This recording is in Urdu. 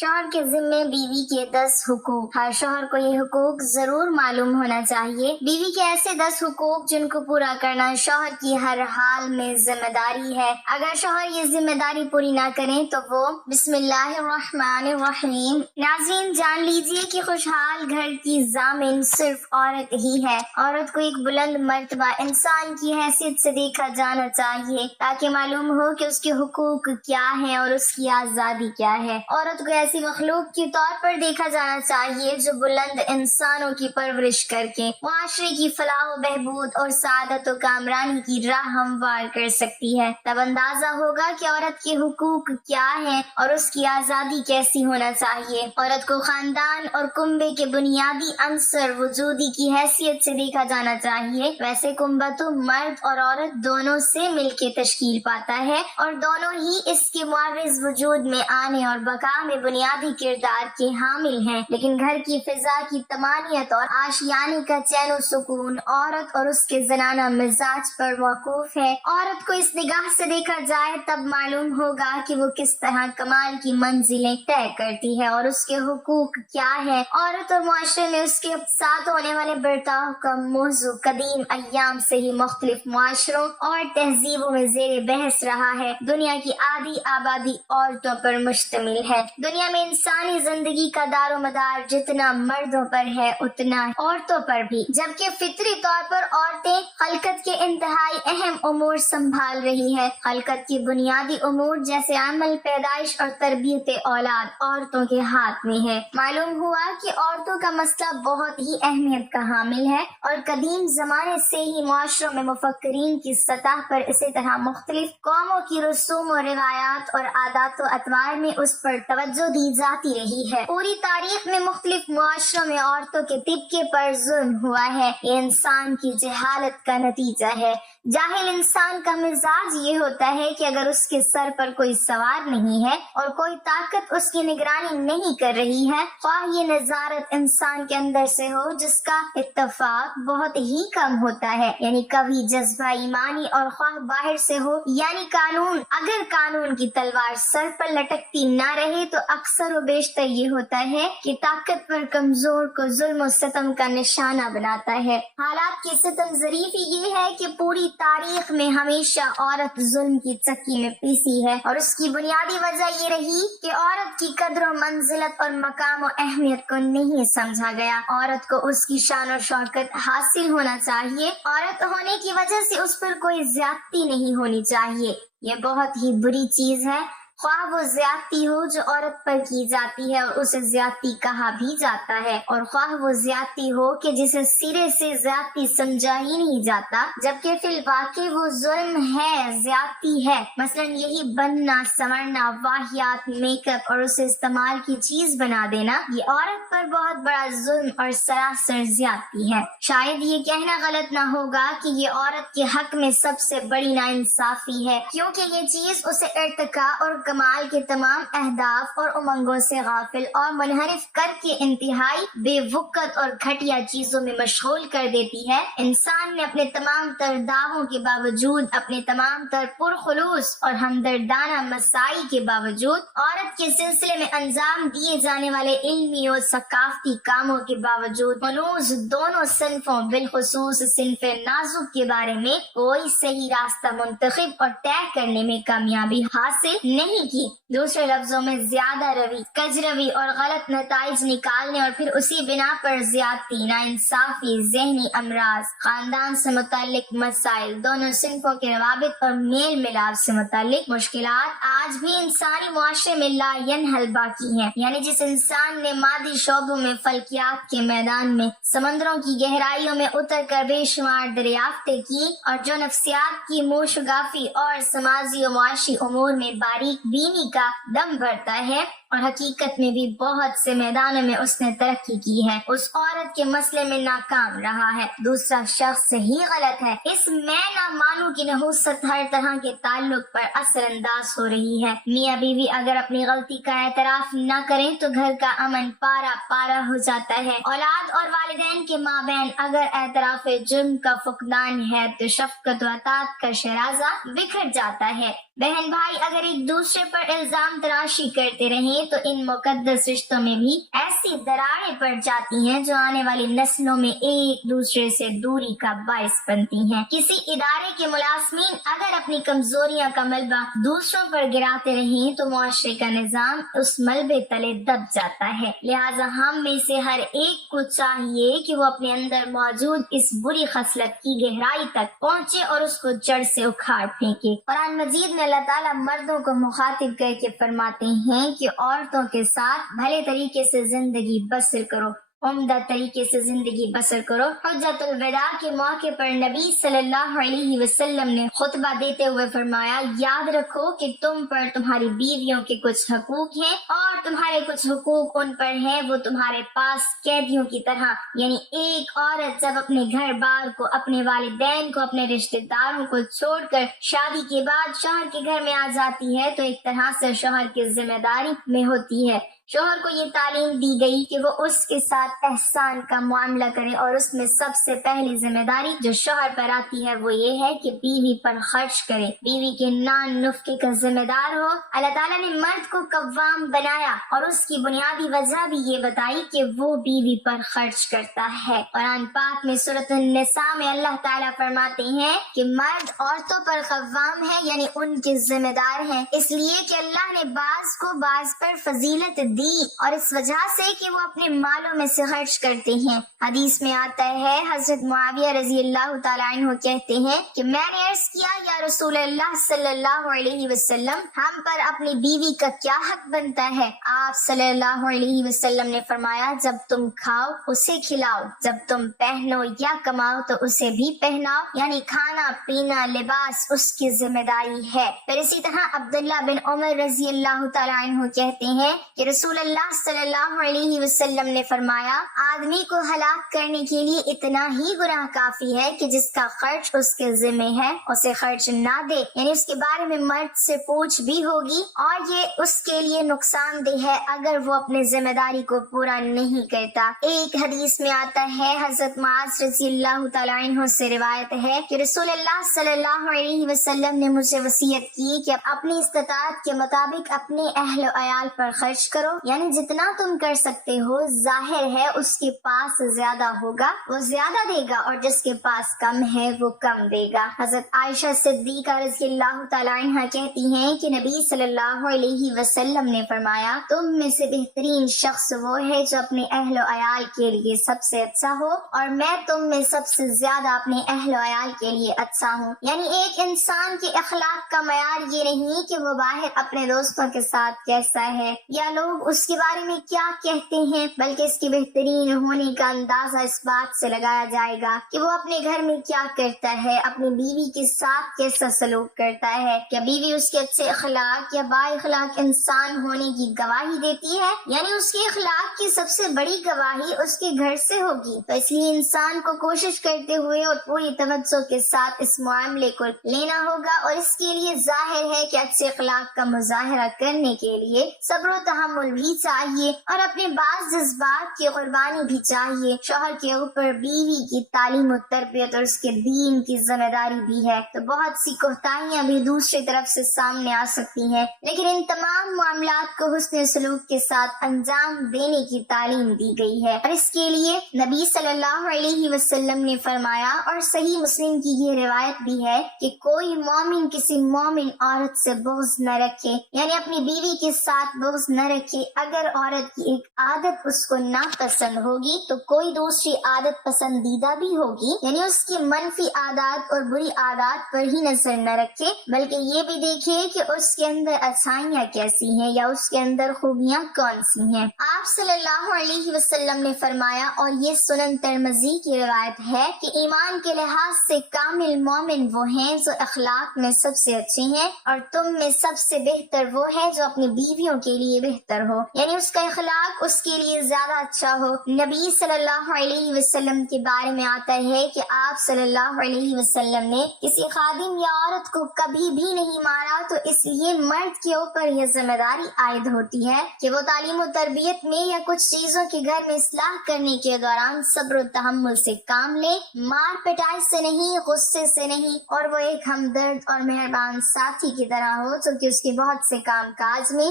شوہر کے ذمے بیوی کے 10 حقوق۔ ہر شوہر کو یہ حقوق ضرور معلوم ہونا چاہیے۔ بیوی کے ایسے 10 حقوق جن کو پورا کرنا شوہر کی ہر حال میں ذمہ داری ہے۔ اگر شوہر یہ ذمہ داری پوری نہ کریں تو وہ بسم اللہ الرحمن الرحیم۔ ناظرین، جان لیجئے کہ خوشحال گھر کی ضامن صرف عورت ہی ہے۔ عورت کو ایک بلند مرتبہ انسان کی حیثیت سے دیکھا جانا چاہیے تاکہ معلوم ہو کہ اس کے حقوق کیا ہیں اور اس کی آزادی کیا ہے۔ عورت کو ایسی مخلوق کے طور پر دیکھا جانا چاہیے جو بلند انسانوں کی پرورش کر کے معاشرے کی فلاح و بہبود اور سعادت و کامرانی کی راہ ہموار کر سکتی ہے۔ تب اندازہ ہوگا کہ عورت کے حقوق کیا ہیں اور اس کی آزادی کیسی ہونا چاہیے۔ عورت کو خاندان اور کنبے کے بنیادی عنصر وجودی کی حیثیت سے دیکھا جانا چاہیے۔ ویسے کنبہ تو مرد اور عورت دونوں سے مل کے تشکیل پاتا ہے اور دونوں ہی اس کے معرض وجود میں آنے اور بقا میں بنیادی کردار کے حامل ہیں، لیکن گھر کی فضا کی طمانینت اور آشیانے کا چین و سکون عورت اور اس کے زنانہ مزاج پر موقوف ہے۔ عورت کو اس نگاہ سے دیکھا جائے تب معلوم ہوگا کہ وہ کس طرح کمال کی منزلیں طے کرتی ہے اور اس کے حقوق کیا ہے۔ عورت اور معاشرے میں اس کے ساتھ ہونے والے برتاؤ کا موضوع قدیم ایام سے ہی مختلف معاشروں اور تہذیبوں میں زیر بحث رہا ہے۔ دنیا کی آدھی آبادی عورتوں پر مشتمل ہے۔ دنیا میں انسانی زندگی کا دار و مدار جتنا مردوں پر ہے اتنا عورتوں پر بھی، جبکہ فطری طور پر عورتیں خلقت کے انتہائی اہم امور سنبھال رہی ہے۔ خلقت کے بنیادی امور جیسے عمل، پیدائش اور تربیت اولاد عورتوں کے ہاتھ میں ہے۔ معلوم ہوا کہ عورتوں کا مسئلہ بہت ہی اہمیت کا حامل ہے اور قدیم زمانے سے ہی معاشروں میں مفکرین کی سطح پر اسی طرح مختلف قوموں کی رسوم و روایات اور عادات و اطوار میں اس پر توجہ دی جاتی رہی ہے۔ پوری تاریخ میں مختلف معاشروں میں عورتوں کے طبقے پر ظلم ہوا ہے۔ یہ انسان کی جہالت کا نتیجہ ہے۔ جاہل انسان کا مزاج یہ ہوتا ہے کہ اگر اس کے سر پر کوئی سوار نہیں ہے اور کوئی طاقت اس کی نگرانی نہیں کر رہی ہے، خواہ یہ نظارت انسان کے اندر سے ہو جس کا اتفاق بہت ہی کم ہوتا ہے، یعنی کبھی جذبہ ایمانی، اور خواہ باہر سے ہو یعنی قانون۔ اگر قانون کی تلوار سر پر لٹکتی نہ رہے تو اکثر و بیشتر یہ ہوتا ہے کہ طاقتور کمزور کو ظلم و ستم کا نشانہ بناتا ہے۔ حالات کی ستم ظریفی یہ ہے کہ پوری تاریخ میں ہمیشہ عورت ظلم کی چکی میں پیسی ہے اور اس کی بنیادی وجہ یہ رہی کہ عورت کی قدر و منزلت اور مقام و اہمیت کو نہیں سمجھا گیا۔ عورت کو اس کی شان و شوکت حاصل ہونا چاہیے۔ عورت ہونے کی وجہ سے اس پر کوئی زیادتی نہیں ہونی چاہیے۔ یہ بہت ہی بری چیز ہے، خواہ وہ زیادتی ہو جو عورت پر کی جاتی ہے اور اسے زیادتی کہا بھی جاتا ہے، اور خواہ وہ زیادتی ہو کہ جسے سرے سے زیادتی سمجھا ہی نہیں جاتا، جبکہ فی الواقع وہ ظلم ہے، زیادتی ہے۔ مثلا یہی بننا، سنورنا، واہیات، میک اپ اور اسے استعمال کی چیز بنا دینا، یہ عورت پر بہت بڑا ظلم اور سراسر زیادتی ہے۔ شاید یہ کہنا غلط نہ ہوگا کہ یہ عورت کے حق میں سب سے بڑی ناانصافی ہے، کیونکہ یہ چیز اسے ارتقاء اور کمال کے تمام اہداف اور امنگوں سے غافل اور منحرف کر کے انتہائی بے وقت اور گھٹیا چیزوں میں مشغول کر دیتی ہے۔ انسان نے اپنے تمام تر دعووں کے باوجود، اپنے تمام تر پرخلوص اور ہمدردانہ مساعی کے باوجود، عورت کے سلسلے میں انجام دیے جانے والے علمی اور ثقافتی کاموں کے باوجود، منوز دونوں صنفوں بالخصوص صنف نازک کے بارے میں کوئی صحیح راستہ منتخب اور طے کرنے میں کامیابی حاصل نہیں کی۔ دوسرے لفظوں میں زیادہ روی، کج روی اور غلط نتائج نکالنے اور پھر اسی بنا پر زیادتی، ناانصافی، ذہنی امراض، خاندان سے متعلق مسائل، دونوں صنفوں کے روابط اور میل ملاپ سے متعلق مشکلات آج بھی انسانی معاشرے میں لا ینحل باقی ہیں۔ یعنی جس انسان نے مادی شعبوں میں، فلکیات کے میدان میں، سمندروں کی گہرائیوں میں اتر کر بے شمار دریافتیں کی اور جو نفسیات کی موشگافی اور سماجی و معاشی امور میں باریک بینی کا دم بھرتا ہے، اور حقیقت میں بھی بہت سے میدانوں میں اس نے ترقی کی ہے، اس عورت کے مسئلے میں ناکام رہا ہے۔ دوسرا شخص ہی غلط ہے۔ اس میں نہ مانو کی نحوست ہر طرح کے تعلق پر اثر انداز ہو رہی ہے۔ میاں بیوی اگر اپنی غلطی کا اعتراف نہ کریں تو گھر کا امن پارا پارا ہو جاتا ہے۔ اولاد اور والدین کے مابین اگر اعتراف جرم کا فقدان ہے تو شفقت و اطاعت کا شیرازہ بکھر جاتا ہے۔ بہن بھائی اگر ایک دوسرے پر الزام تراشی کرتے رہیں ہیں تو ان مقدس رشتوں میں بھی ایسی دراڑیں پڑ جاتی ہیں جو آنے والی نسلوں میں ایک دوسرے سے دوری کا باعث بنتی ہیں۔ کسی ادارے کے ملازمین اگر اپنی کمزوریاں کا ملبہ دوسروں پر گراتے رہیں تو معاشرے کا نظام اس ملبے تلے دب جاتا ہے۔ لہٰذا ہم میں سے ہر ایک کو چاہیے کہ وہ اپنے اندر موجود اس بری خصلت کی گہرائی تک پہنچے اور اس کو جڑ سے اکھاڑ پھینکے۔ قرآن مجید میں اللہ تعالیٰ مردوں کو مخاطب کر کے فرماتے ہیں کہ عورتوں کے ساتھ بھلے طریقے سے زندگی بسر کرو، عمدہ طریقے سے زندگی بسر کرو۔ حجۃ الوداع کے موقع پر نبی صلی اللہ علیہ وسلم نے خطبہ دیتے ہوئے فرمایا، یاد رکھو کہ تم پر تمہاری بیویوں کے کچھ حقوق ہیں اور تمہارے کچھ حقوق ان پر ہیں، وہ تمہارے پاس قیدیوں کی طرح۔ یعنی ایک عورت جب اپنے گھر بار کو، اپنے والدین کو، اپنے رشتہ داروں کو چھوڑ کر شادی کے بعد شوہر کے گھر میں آ جاتی ہے تو ایک طرح سے شوہر کی ذمہ داری میں ہوتی ہے۔ شوہر کو یہ تعلیم دی گئی کہ وہ اس کے ساتھ احسان کا معاملہ کرے، اور اس میں سب سے پہلی ذمہ داری جو شوہر پر آتی ہے وہ یہ ہے کہ بیوی پر خرچ کرے، بیوی کے نان نفقے کا ذمہ دار ہو۔ اللہ تعالیٰ نے مرد کو قوام بنایا اور اس کی بنیادی وجہ بھی یہ بتائی کہ وہ بیوی پر خرچ کرتا ہے۔ قرآن پاک میں سورۃ النساء میں اللہ تعالیٰ فرماتے ہیں کہ مرد عورتوں پر قوام ہے، یعنی ان کے ذمہ دار ہیں، اس لیے کہ اللہ نے بعض کو بعض پر فضیلت دی اور اس وجہ سے کہ وہ اپنے مالوں میں سے خرچ کرتے ہیں۔ حدیث میں آتا ہے، حضرت معاویہ رضی اللہ تعالیٰ عنہ کہتے ہیں کہ میں نے عرض کیا، یا رسول اللہ صلی اللہ علیہ وسلم، ہم پر اپنی بیوی کا کیا حق بنتا ہے؟ آپ صلی اللہ علیہ وسلم نے فرمایا، جب تم کھاؤ اسے کھلاؤ، جب تم پہنو یا کماؤ تو اسے بھی پہناؤ، یعنی کھانا پینا لباس اس کی ذمہ داری ہے۔ پھر اسی طرح عبداللہ بن عمر رضی اللہ تعالیٰ عنہ کہتے ہیں کہ رسول اللہ صلی اللہ علیہ وسلم نے فرمایا، آدمی کو ہلاک کرنے کے لیے اتنا ہی گناہ کافی ہے کہ جس کا خرچ اس کے ذمہ ہے اسے خرچ نہ دے، یعنی اس کے بارے میں مرد سے پوچھ بھی ہوگی اور یہ اس کے لیے نقصان دہ ہے اگر وہ اپنے ذمہ داری کو پورا نہیں کرتا۔ ایک حدیث میں آتا ہے، حضرت معاذ رضی اللہ تعالیٰ عنہ سے روایت ہے کہ رسول اللہ صلی اللہ علیہ وسلم نے مجھے وصیت کی کہ اپنی استطاعت کے مطابق اپنے اہل و عیال پر خرچ کرو، یعنی جتنا تم کر سکتے ہو، ظاہر ہے اس کے پاس زیادہ ہوگا وہ زیادہ دے گا، اور جس کے پاس کم ہے وہ کم دے گا۔ حضرت عائشہ صدیقہ رضی اللہ تعالیٰ عنہ کہتی ہیں کہ نبی صلی اللہ علیہ وسلم نے فرمایا، تم میں سے بہترین شخص وہ ہے جو اپنے اہل و عیال کے لیے سب سے اچھا ہو، اور میں تم میں سب سے زیادہ اپنے اہل و عیال کے لیے اچھا ہوں۔ یعنی ایک انسان کے اخلاق کا معیار یہ نہیں کہ وہ باہر اپنے دوستوں کے ساتھ کیسا ہے یا لوگ اس کے بارے میں کیا کہتے ہیں، بلکہ اس کے بہترین ہونے کا اندازہ اس بات سے لگایا جائے گا کہ وہ اپنے گھر میں کیا کرتا ہے، اپنی بیوی کے ساتھ کیسا سلوک کرتا ہے، کیا بیوی اس کے اچھے اخلاق یا با اخلاق انسان ہونے کی گواہی دیتی ہے، یعنی اس کے اخلاق کی سب سے بڑی گواہی اس کے گھر سے ہوگی۔ تو اس لیے انسان کو کوشش کرتے ہوئے اور پوری توجہ کے ساتھ اس معاملے کو لینا ہوگا، اور اس کے لیے ظاہر ہے کہ اچھے اخلاق کا مظاہرہ کرنے کے لیے صبر و تحمل بھی چاہیے اور اپنے بعض جذبات کی قربانی بھی چاہیے۔ شوہر کے اوپر بیوی کی تعلیم و تربیت اور اس کے دین کی ذمہ داری بھی ہے، تو بہت سی کوتاہیاں بھی دوسری طرف سے سامنے آ سکتی ہیں، لیکن ان تمام معاملات کو حسن سلوک کے ساتھ انجام دینے کی تعلیم دی گئی ہے، اور اس کے لیے نبی صلی اللہ علیہ وسلم نے فرمایا، اور صحیح مسلم کی یہ روایت بھی ہے کہ کوئی مومن کسی مومن عورت سے بغض نہ رکھے، یعنی اپنی بیوی کے ساتھ بغض نہ رکھے۔ اگر عورت کی ایک عادت اس کو ناپسند ہوگی تو کوئی دوسری عادت پسندیدہ بھی ہوگی، یعنی اس کی منفی عادات اور بری عادات پر ہی نظر نہ رکھے، بلکہ یہ بھی دیکھے کہ اس کے اندر اچھائیاں کیسی ہیں یا اس کے اندر خوبیاں کون سی ہیں۔ آپ صلی اللہ علیہ وسلم نے فرمایا، اور یہ سنن ترمذی کی روایت ہے، کہ ایمان کے لحاظ سے کامل مومن وہ ہیں جو اخلاق میں سب سے اچھے ہیں، اور تم میں سب سے بہتر وہ ہے جو اپنی بیویوں کے لیے بہتر ہو، یعنی اس کا اخلاق اس کے لیے زیادہ اچھا ہو۔ نبی صلی اللہ علیہ وسلم کے بارے میں آتا ہے کہ آپ صلی اللہ علیہ وسلم نے کسی خادم یا عورت کو کبھی بھی نہیں مارا، تو اس لیے مرد کے اوپر یہ ذمہ داری عائد ہوتی ہے کہ وہ تعلیم و تربیت میں یا کچھ چیزوں کے گھر میں اصلاح کرنے کے دوران صبر و تحمل سے کام لے، مار پٹائی سے نہیں، غصے سے نہیں، اور وہ ایک ہمدرد اور مہربان ساتھی کی طرح ہو جو کہ اس کے بہت سے کام کاج میں